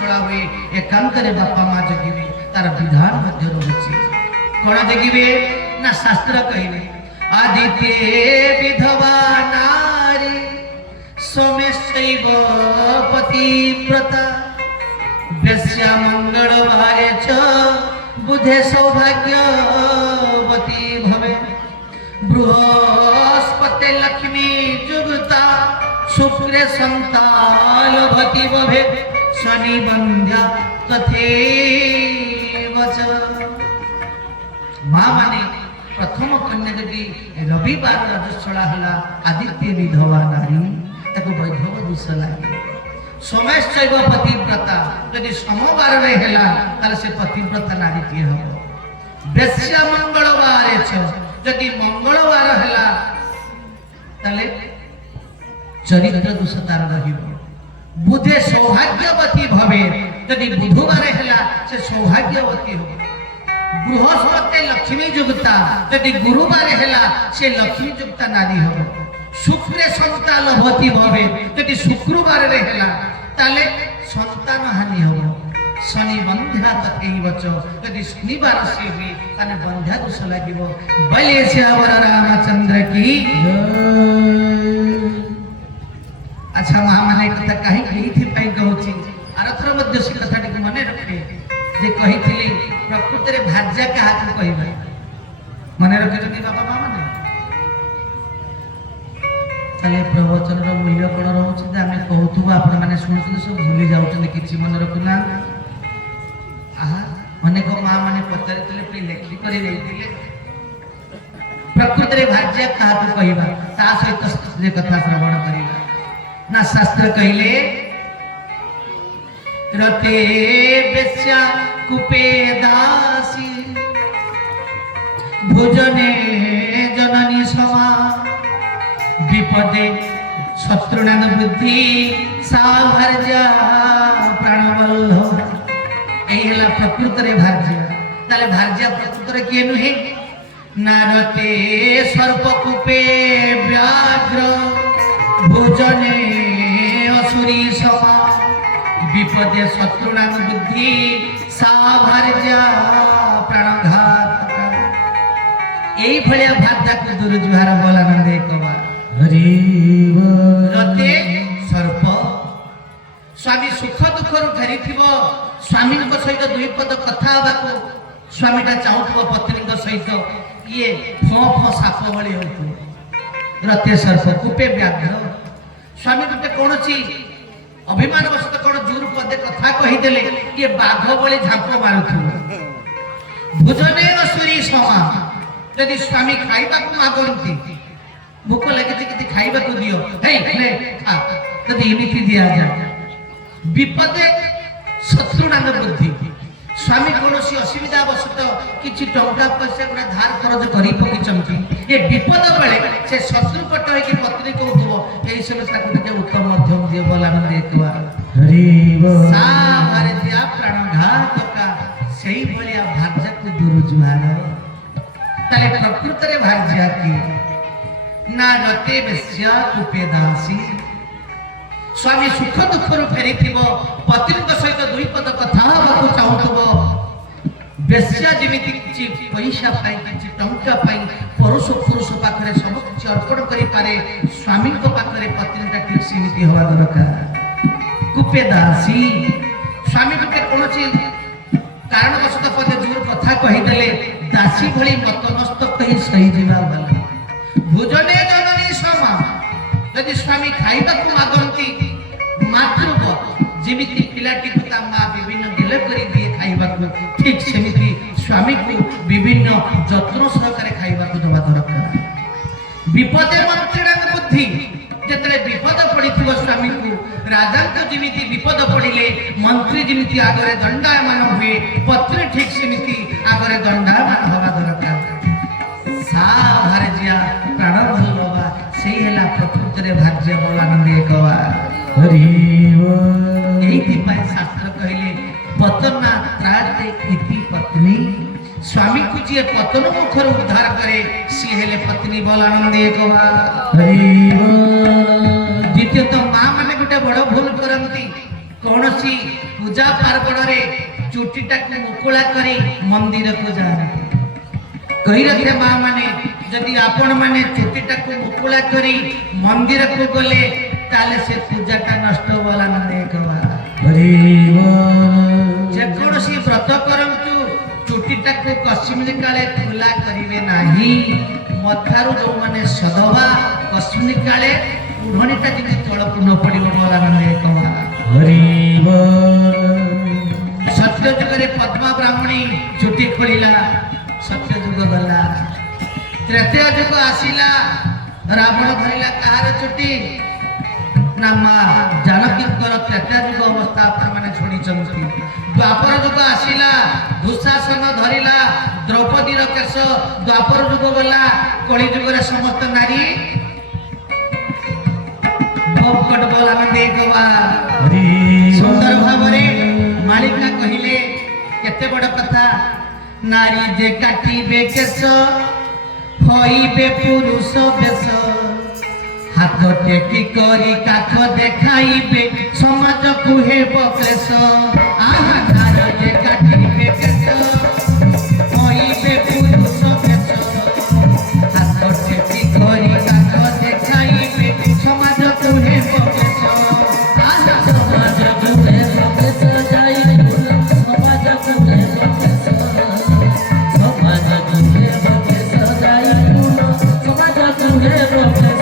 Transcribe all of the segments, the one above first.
रजस्वला हुए एकांत बापा माँ जगिवे तार विधान मध्य रही कौन जगिवे ना शास्त्र कहले आदित्य विधवा नारी सोमेशैव पतिव्रता वेश्या मंगलवारे च बुधे सौभाग्यवती भवे बृहस्पति लक्ष्मी जुगता शुक्रे संतालभति भवे शनि बंध्या तथैव च। माँ माने प्रथम कन्या यदि रविवार रजस्वला हला आदित्य विधवा नारी ताको वैभव दोष लगे सोमेशैव पतिव्रता यदि सोमवार रे हला ताले से पतिव्रता नारी किए हो वेश्या मंगलवार यदि मंगलवार हला ताले चरित्र दोष तार रहिबो बुधे सौभाग्यवती भवे यदि बुधवार हला से सौभाग्यवती हो बृहस्पति लक्ष्मी जुगता यदि गुरुवार हला से लक्ष्मी जुगता नारी हो शुक्रे संतालभती भवे यदि शुक्रवार रे हला ताले संतान हानि हो शनि बंध्या तथैव च यदि शनिवार से हुई ताने बंध्या दोष लागिबो बले से अवर रामचंद्र की अच्छा महामाने कथा कहीं कही थी पाई कहूची आरथर मध्य से कथा टिक मने रखे जे कही थिली प्रकृति रे भाज्या का हाथ कहबा मने रखे जति बाबा मामा ने ताले प्रवचन रो मूल्य कोन रहउछ जे हमें कहउथुबा आपण माने सुनुछु सब भूली जाउछन किछि मन रखुना आहा मने को मां माने पचारितले पे लेखि करी देइतिले प्रकृति रे भाज्या का हाथ कहबा ता सहित जे कथा श्रवण करिबा ना शास्त्र कहले रते वेश्या कूपे दासी भोजने जननी समा विपदे शत्रुनान बुद्धि साभर्जा प्राणवल्लभ एला प्रकृत रे भार्या ताले भार्या प्रकृत रे किए नुहे नारते सर्प कूपे व्याघ्र भोजने असुरी समा विपदे शत्रुनाम बुद्धि साभर्जा प्राणघात एई भलिया भाद्या को दूर जुहार बोलानंद एकवा हरि रते सर्प स्वामी सुख दुख रु फेरिथिबो स्वामी को सहित दुई पद कथा बाको स्वामीटा चाहुथबो पत्नी को सहित ये फो फो साप भली होतु रते सर्प कूपे व्याघ्र स्वामी को कोनोची अभिमान वशत कोन जोर पदे कथा कहि देले ये बाघ भली झाप मारुथु भोजने असुरी समा यदि स्वामी खाइबा को मागंती भूख लगे कि खाइबा को दियो हे ले खा यदि इमिति दिया जाए विपदे शत्रुनान बुद्धि स्वामी कोनोसी असुविधा वशत किछि टंका पैसा गुडा धार खर्च करी पकिचंती ये विपद बेले से शत्रु पट है कि पत्नी कहउथबो एई सब ताकु के उत्तम मध्यम दियो बोलानंद एकवा हरि बोल सा मारे दिया प्राणघात का सेई भलिया भाग्य को दूर जुहार ताले प्रकृत रे भाग्य की ना रते वेश्या कूपे दासी स्वामी सुख दुख रु फेरिथिबो पत्नी को सहित दुई पद कथा बाकु चाहुथबो वेश्या जेमिति किछि पैसा पाई किछि टंका पाई पुरुष पाखरे सब किछि अर्पण करि पारे स्वामी को पाखरे पत्नीटा ठीक सीमिति होवा दरकार कूपे दासी स्वामी को कोनोची कारण वशत पदे जोर कथा कहि देले दासी भली मतनस्त कहि सही जीवा वाला भोजने जननी समा यदि स्वामी खाइबा को मागंती मातृव जेमिति पिलाटी पिता मां विभिन्न गिले करी दिए खाइबा को ठीक सेमिति स्वामी को विभिन्न जत्न सहकारे खाइबा को दबा दरकार विपदे मंत्रीडा बुद्धि जेतले विपद पड़िथिबो स्वामी को राजा को जेमिति विपद पड़िले मंत्री जेमिति आगरे दंडायमान हुए पत्नी ठीक सेमिति आगरे दंडायमान होगा दरकार सा भारजिया प्राण भल्लवा सेई हेला प्रकृति रे भाग्य बोलानंद एकवा हरि बोल एई पाई शास्त्र कहले पतना त्राते इति पत्नी स्वामी को जे पतन मुखर उद्धार करे सी हेले पत्नी बोलानंद एकवा हरि बोल द्वितीय तो मां माने गोटे बड़ भूल करंती कौनसी पूजा पार्वण रे चुटीटा को मुकुला करी मंदिर को जाते कही रखे माँ माने जदि आपण माने चुटीटा को मुकुला करी मंदिर को गले ताले से पूजाटा नष्ट होला न देखवा जेकोसी व्रत करंतु चुटीटा को कश्मीर काले खुला करिवे नाही मथारू जो माने सदवा कश्मीर काले उढणीटा जदि तळकु न पडिबो होला न देखवा सत्य जुगरे पद्मा ब्राह्मणी चुटी खोलिला सत्य जुग गला त्रेता जुग आसिला रावण धरिला कहार चुटी ना माँ जानकी त्रेता जुग अवस्था आपण माने छोड़ी चंती द्वापर जुग आसिला दुशासन धरिला द्रौपदी रो केश द्वापर जुग गला कली जुग रे समस्त नारी भोकट बोला न देखवा सुंदर भावरे मालिका कहिले केते बड़ कथा नारी जे काटिबे केश होइबे पुरुष बेश हाथ टेकी करी काख देखाइबे समाज को हेबो क्लेश आहा नारी जे काटिबे केश होइबे पुरुष बेश हाथ टेकी करी काख देखाइबे समाज को हेबो क्लेश आहा समाज को हेबो क्लेश जाई समाज को हेबो क्लेश समाज को हेबो क्लेश जाई समाज को हेबो क्लेश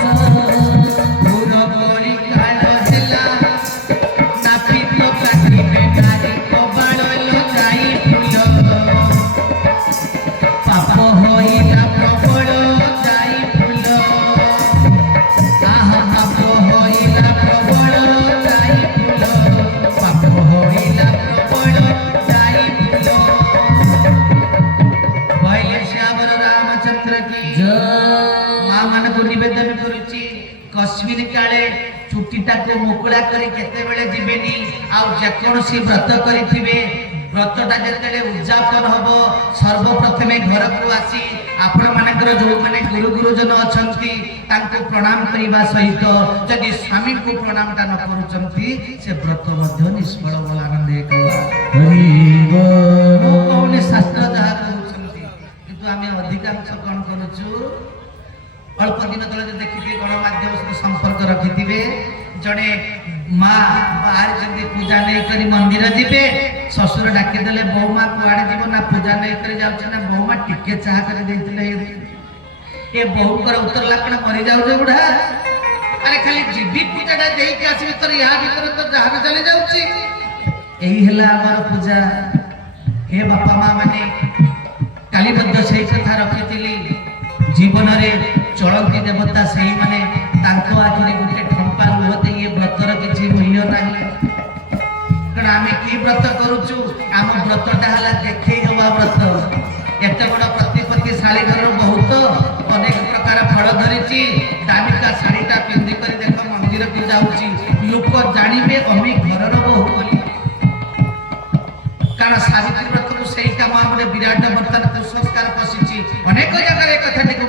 कश्मीर काले चुटीटा को मुकुला करी केते बेले जीवेनी आ जेकोसी व्रत करिथिबे व्रतटा जेतेले उद्यापन हबो सर्वप्रथमे घर को आसी आपण मानकर जो माने गुरु गुरुजन अछंती तांको प्रणाम करिबा सहित जदि स्वामी को प्रणामटा न करूचंती से व्रत मध्य निष्फल बोला आनंद एकवा कोने शास्त्र जहा कहउचंती किंतु आमे अधिकांश कोन करूछु अल्प दिन तले देखिबे गणमाध्यम संपर्क रखिथिबे जड़े माँ बाहर जल्दी पूजा नहीं करी मंदिर जीवे ससुर डाकी देले बहु माँ कुआड़े जीव ना पूजा नहीं करी जाउछ ना बहु माँ टिके चाह कर देथिले ए बहु कर उतरला कण मरि जाउ जे बुढ़ा अरे खाली जीवी पूजाटा देई के आसी भीतर या भीतर तो जहान चली जाउची एही हला हमर पूजा हे बापा माँ माने काली बद्ध सही कथा रखिथिली जीवन रे चलती देवता सही माने तांको आखिरी गुटे ठंपा होते ये व्रतर किछि मूल्य नाही कारण आमे की व्रत करूछु आम व्रतटा हला देखै हवा व्रत एते बड़ प्रतिपत्तिशाली घर बहुत अनेक प्रकार फल धरिछि दामिका साड़ीटा पिंदी करी देख मंदिर को जाउछि लोक जानिबे अमी घरर बहु बोली कारण सावित्री व्रत को सही काम हमरे विराट वर्तन संस्कार पसिछि अनेक जगह एक कथा